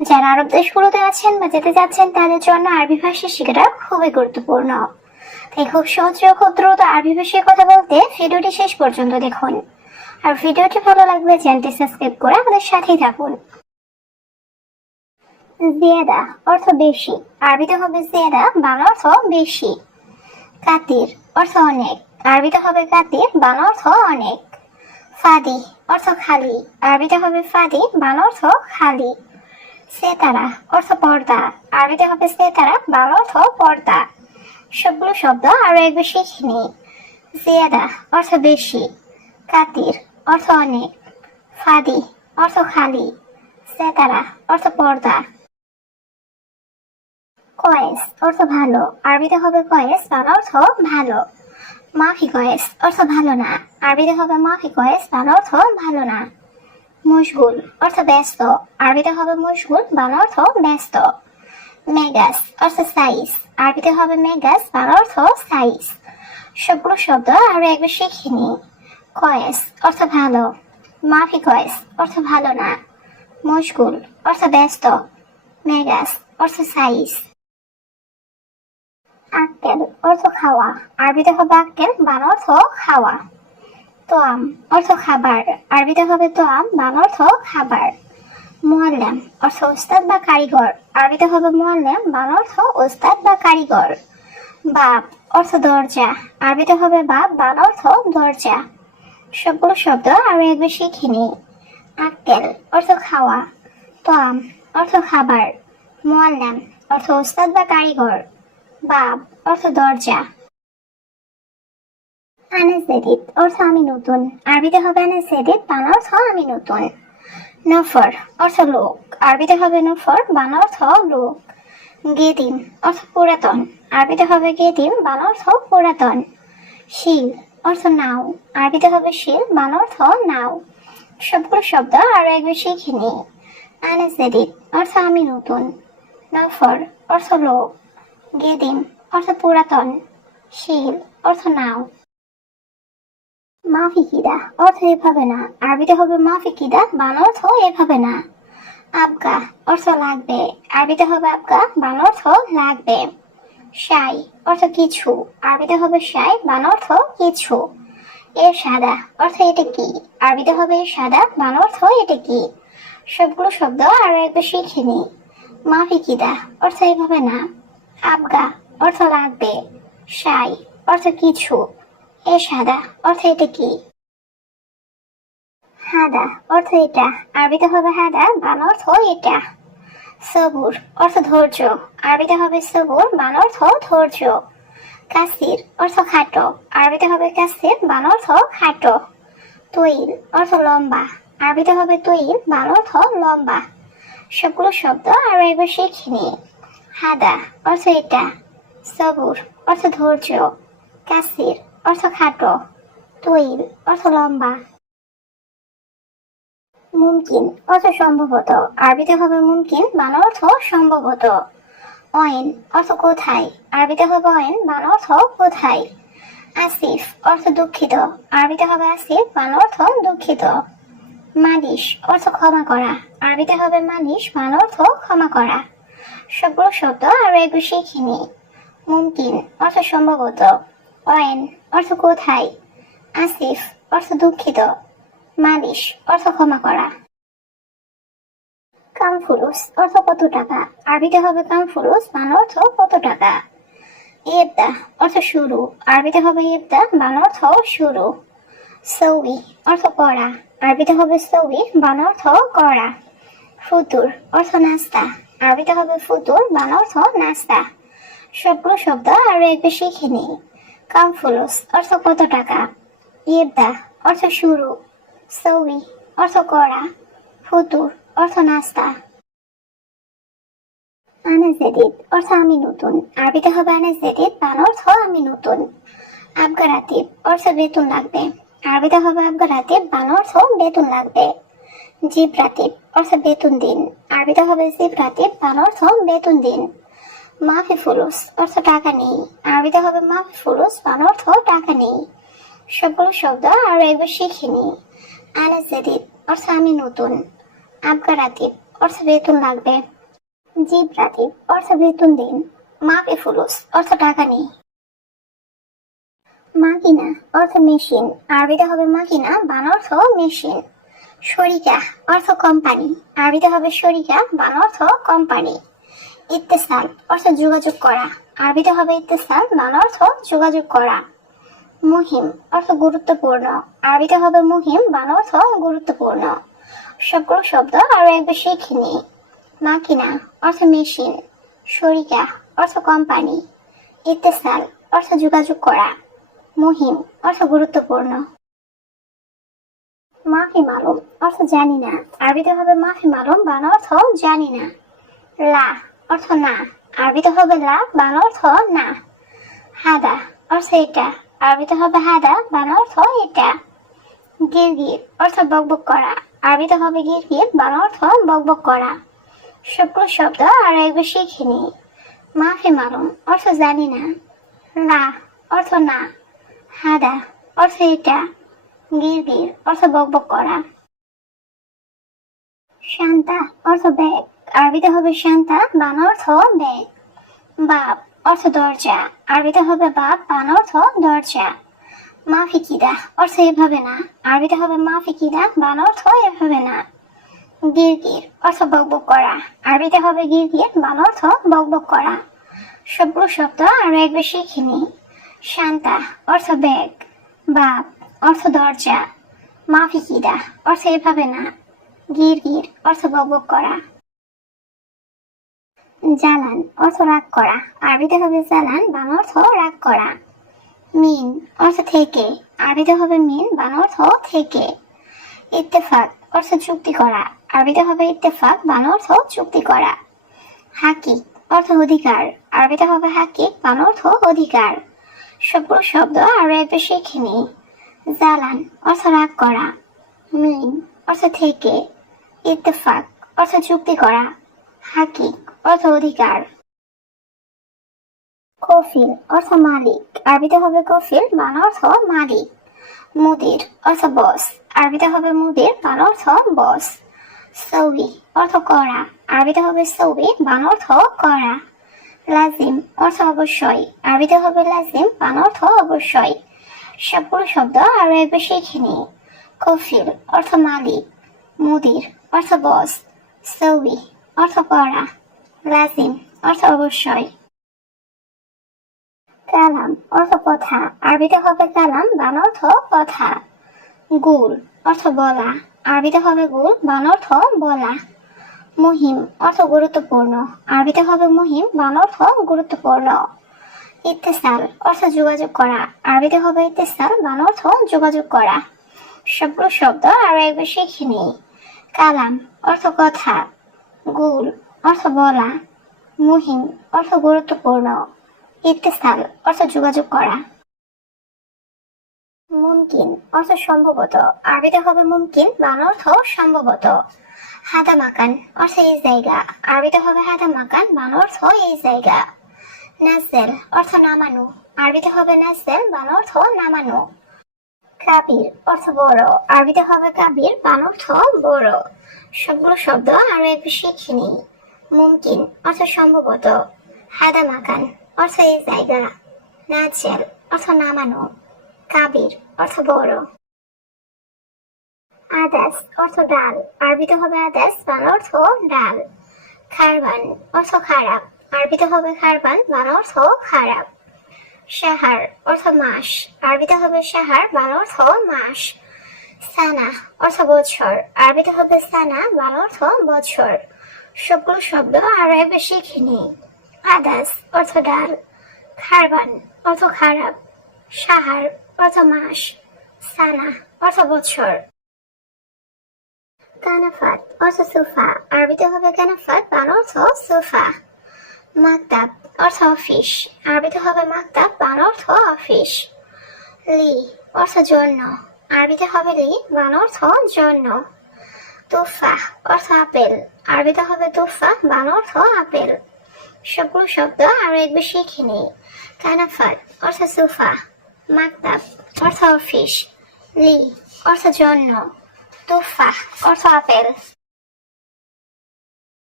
যারা আরব দেশগুলোতে আছেন বা যেতে যাচ্ছেন তাদের জন্য আরবি ভাষা শেখাটা খুবই গুরুত্বপূর্ণ। তাই খুব সহজে ও খুব দ্রুত আরবি ভাষায় কথা বলতে ভিডিওটি শেষ পর্যন্ত দেখুন। আর ভিডিওটি ভালো লাগলে চ্যানেলটি সাবস্ক্রাইব করে আমাদের সাথেই থাকুন। জিয়াদা অর্থ বেশি, আরবিতে হবে জিয়াদা, বাংলা অর্থ বেশি। কাতির অর্থ অনেক, আরবিতে হবে কাতির, বাংলা অর্থ অনেক। ফাদি অর্থ খালি, আরবিতে হবে ফাদি, বাংলা অর্থ খালি। সেতারা অর্থ পর্দা, আরবিতে হবে সেতারা, বাংলা অর্থ পর্দা। সবগুলো শব্দ আরো একবার শিখে নিই। জিয়াদা অর্থ বেশি, কাতির অর্থ অনেক, ফাদি অর্থ খালি, সেতারা অর্থ পর্দা। কয়েস অর্থ ভালো, আরবিতে হবে কয়েস, বাংলা অর্থ ভালো। মাফি কয়েস অর্থ ভালো না, আরবিতে হবে মাফি কয়েস, বাংলা অর্থ ভালো না। মশগুল অর্থ ব্যস্ত, আরবিতে হবে মশগুল, বাংলা অর্থ ব্যস্ত। মেগাস অর্থ সাইজ, আরবিতে হবে মেগাস, বাংলা অর্থ সাইজ। সবগুলো শব্দ আরো একবার শিখে নিই। কয়েস অর্থ ভালো, মাফি কয়েস অর্থ ভালো না, মশগুল অর্থ ব্যস্ত, মেগাস অর্থ সাইজ। আক্কেল অর্থ খাওয়া, আরবিতে হবে আক্কেল, বাংলা অর্থ খাওয়া। তোয়াম অর্থ খাবার, আরবিতে হবে তোয়াম, বাংলা অর্থ খাবার। মুআল্লাম অর্থ ওস্তাদ বা কারিগর, আরবিতে হবে মুআল্লাম, বাংলা অর্থ ওস্তাদ বা কারিগর। বাব অর্থ দরজা, আরবিতে হবে বাব, বাংলা অর্থ দরজা। সবগুলো শব্দ আরো একবার শিখে নিই। আক্কেল অর্থ খাওয়া, তোয়াম অর্থ খাবার, মুআল্লাম অর্থ ওস্তাদ বা কারিগর, বাব অর্থ দরজা। আনা জেদিদ অর্থ আমি নতুন, আরবিতে হবে আনা জেদিদ, বাংলা অর্থ আমি নতুন। নফর অর্থ লোক, আরবিতে হবে নফর, বাংলা অর্থ লোক। গেদিম অর্থ পুরাতন, আরবিতে হবে গেদিম, বাংলা অর্থ পুরাতন। শিল অর্থ নাও, আরবিতে হবে শিল, বাংলা অর্থ নাও। সবগুলো শব্দ আরো একবার শিখে নিই। আনা জেদিদ অর্থ আমি নতুন, নফর অর্থ লোক, গেদিম অর্থ পুরাতন, শিল অর্থ নাও। মাফিকিদা অর্থ এভাবে না, আরবিতে হবে মাফিকিদা, বাংলা অর্থ এভাবে না। আবগা অর্থ লাগবে, আরবিতে হবে আবগা, বাংলা অর্থ লাগবে। শাই অর্থ কিছু, আরবিতে হবে শাই, বাংলা অর্থ কিছু। এর সাদা অর্থ এটা কি, আরবিতে হবে এর সাদা, বাংলা অর্থ এটা কি। সবগুলো শব্দ আরো একবার শিখে নিই। মাফিকিদা অর্থ এভাবে না, আবগা অর্থ লাগবে, শাই অর্থ কিছু, এ সাদা অর্থ এটা কি। হাদা অর্থ এটা, আরবিতে হবে হাদা, বাংলা অর্থ এটা। সবুর অর্থ ধৈর্য, আরবিতে হবে সবুর, বাংলা অর্থ ধৈর্য। কাসির অর্থ খাটো, আরবিতে হবে কাসির, বাংলা অর্থ খাটো। তৈল অর্থ লম্বা, আরবিতে হবে তৈল, বাংলা অর্থ লম্বা। সবগুলো শব্দ আরো একবার শিখে নিই। হাদা অর্থ এটা, সবুর অর্থ ধৈর্য, কাসির অর্থ খাটো, তৈল অর্থ লম্বা। মুমকিন অর্থ সম্ভবত, আরবিতে হবে মুমকিন, বাংলা অর্থ সম্ভবত। অয়েন অর্থ কোথায়, আরবিতে হবে অয়েন, বাংলা অর্থ কোথায়। আসিফ অর্থ দুঃখিত, আরবিতে হবে আসিফ, বাংলা অর্থ দুঃখিত। মালিশ অর্থ ক্ষমা করা, আরবিতে হবে মালিশ, বাংলা অর্থ ক্ষমা করা। সবগুলো শব্দ আরো একটু শিখে নিই। মুমকিন অর্থ সম্ভবত, অয়েন অর্থ কোথায়, আসিফ অর্থ দুঃখিত, মালিশ অর্থ ক্ষমা করা। কাম ফুলুস অর্থ কত টাকা, আরবিতে হবে কাম ফুলুস, বাংলা অর্থ কত টাকা। ইবদা অর্থ শুরু, আরবিতে হবে ইবদা, বাংলা অর্থ শুরু। সৌই অর্থ করা, আরবিতে হবে সৌই, বাংলা অর্থ করা। ফুতুর অর্থ নাস্তা, আরবিতে হবে ফুতুর, বাংলা অর্থ নাস্তা। সবগুলো শব্দ আরো একবার শিখে নিই। কাম ফুলুস অর্থ কত টাকা, ইবদা অর্থ শুরু, সৌই অর্থ করা, ফুতুর অর্থ নাস্তা। আনা জেদিদ অর্থ আমি নতুন, আরবিতে হবে আনা জেদিদ, বাংলা অর্থ আমি নতুন। আবগা রাতিব অর্থ বেতন লাগবে, আরবিতে হবে আবগা রাতিব, বাংলা অর্থ বেতন লাগবে। জিব রাতিব অর্থ বেতন দিন, আরবিতে হবে জিব রাতিব, বাংলা অর্থ বেতন দিন। মাফি ফুলুস অর্থ টাকা নেই, আরবিতে হবে মাফি ফুলুস, বাংলা অর্থ টাকা নেই। সবগুলো শব্দ আরো একবার শিখে নিই। আনা জেদিদ অর্থ আমি নতুন, আবগা রাতিব অর্থ বেতন লাগবে। জিব রাতিব অর্থ বেতন দিন। মাফি ফুলুস অর্থ টাকা নেই। মাকিনা অর্থ মেশিন, আরবিতে হবে মাকিনা, বান অর্থ মেশিন। শরিকা অর্থ কোম্পানি, আরবিতে হবে শরিকা, বান অর্থ কোম্পানি। ইত্তেসাল অর্থ যোগাযোগ করা, আরবিতে হবে ইত্তেসাল, বান অর্থ যোগাযোগ করা। মুহিম অর্থ গুরুত্বপূর্ণ, আরবিতে হবে মুহিম, বান অর্থ গুরুত্বপূর্ণ। সবগুলো শব্দ আরো একবার শিখে নিই। মাকিনা অর্থ মেশিন, শরিকা অর্থ কোম্পানি, ইত্তেসাল অর্থ যোগাযোগ করা, মুহিম অর্থ গুরুত্বপূর্ণ। মাফি মালুম অর্থ জানি না, আরবিতে হবে মাফি মালুম, বান অর্থ জানি না। লা অর্থ না, আরবিতে হবে লা, বান অর্থ না। হাদা অর্থ এটা, আরবিতে হবে হাদা, বান অর্থ এটা। গিরগির অর্থ বকবক করা, আরবিতে হবে গিরগির, বান অর্থ বকবক করা। সবগুলো শব্দ আর একবার শিখে নিই। মাফি মালুম অর্থ জানি না, লা অর্থ না, হাদা অর্থ এটা, গিরগির অর্থ বকবক করা। শান্তা অর্থ ব্যাগ, আরবিতে হবে শান্তা, বান অর্থ ব্যাগ। বাব অর্থ দরজা, আরবিতে হবে বাব, বান অর্থ দরজা। মাফি কিদা অর্থ এভাবে না, আরবিতে হবে মাফি কিদা, বান অর্থ এভাবে না। গিরগির অর্থ বকবক করা, আরবিতে হবে গিরগির, বান অর্থ বকবক করা। সবগুলো শব্দ আরো একবার শিখে নিই। শান্তা অর্থ ব্যাগ, বাব অর্থ দরজা, মাফি কিদা অর্থ এভাবে না, গিরগির অর্থ বকবক করা। জালান অর্থ রাগ করা, আরবিতে হবে জালান, বান অর্থ রাগ করা। মিন অর্থ থেকে, আরবিতে হবে মিন, বান অর্থ থেকে। ইত্তেফাক অর্থ চুক্তি করা, আরবিতে হবে ইত্তেফাক, বান অর্থ চুক্তি করা। হাকিক অর্থ অধিকার, আরবিতে হবে হাকিক, বান অর্থ অধিকার। সবগুলো শব্দ আরো একবার শিখে নিই। জালান অর্থ রাগ করা, মিন অর্থ থেকে, ইত্তেফাক অর্থ চুক্তি করা, হাকিক অর্থ অধিকার। কফিল অর্থ মালিক, আরবিতে হবে কফিল, বান অর্থ মালিক। মুদির অর্থ বস, আরবিতে হবে মুদির, বান অর্থ বস। সৌবি অর্থ করা, আরবিতে হবে সৌবি, বান অর্থ করা। লাজিম অর্থ অবশ্যই, আরবিতে হবে লাজিম, বান অর্থ অবশ্যই। সবগুলো শব্দ আরো একবার শিখে নিই। কফিল অর্থ মালিক, মুদির অর্থ বস, সৌবি অর্থ করা, লাজিম অর্থ অবশ্যই। কালাম অর্থ কথা, আরবিতে হবে কালাম, বান অর্থ কথা। গুল অর্থ বলা, আরবিতে হবে গুল, বান অর্থ বলা। মুহিম অর্থ গুরুত্বপূর্ণ, আরবিতে হবে মুহিম, বান অর্থ গুরুত্বপূর্ণ। ইত্তেসাল অর্থ যোগাযোগ করা, আরবিতে হবে ইত্তেসাল, বান অর্থ যোগাযোগ করা। সবগুলো শব্দ আরো একবার শিখে নিই। কালাম অর্থ কথা, গুল অর্থ বলা, মুহিম অর্থ গুরুত্বপূর্ণ, ইত্তেসাল অর্থ যোগাযোগ করা। মুমকিন অর্থ সম্ভবত, আরবিতে হবে মুমকিন, বান অর্থ সম্ভবত। হাদা মাকান অর্থ এই জায়গা, আরবিতে হবে হাদা মাকান, বান অর্থ এই জায়গা। নাজেল অর্থ নামানো, আরবিতে হবে নাজেল, বান অর্থ নামানো। কাবির অর্থ বড়, আরবিতে হবে কাবির, বান অর্থ বড়। সবগুলো শব্দ আরো একটু শিখে নিই। মুমকিন অর্থ সম্ভবত, হাদা মাকান অর্থ এই জায়গা, নাজেল অর্থ নামানো, কাবির অর্থ বড়। আদাস অর্থ ডাল, আরবিতে হবে আদাস, বান অর্থ ডাল। খারবান অর্থ খারাপ, আরবিতে হবে খারবান, বান অর্থ খারাপ। শাহার অর্থ মাস, আরবিতে হবে শাহার, বান অর্থ মাস। সানা অর্থ বছর, আরবিতে হবে সানা, বান অর্থ বছর। সবগুলো শব্দ আরো একবার শিখে নিই। আদাস অর্থ ডাল, খারবান অর্থ খারাপ, শাহার অর্থ মাস, সানা অর্থ বছর। কানাফাত অর্থ সোফা, আরবিতে হবে কানাফাত, বান অর্থ সোফা। মাকতাব অর্থ অফিস, আরবিতে হবে মাকতাব, বান অর্থ অফিস। লি অর্থ জন্য, আরবিতে হবে লি, বান অর্থ জন্য। তুফা অর্থ আপেল, আরবিতে হবে তুফা, বান অর্থ আপেল। সবগুলো শব্দ আরো একবার শিখে নিই। কানাফাত অর্থ সোফা, মাকতাব অর্থ অফিস, লি অর্থ জন্য, তুফা অর্থ আপেল।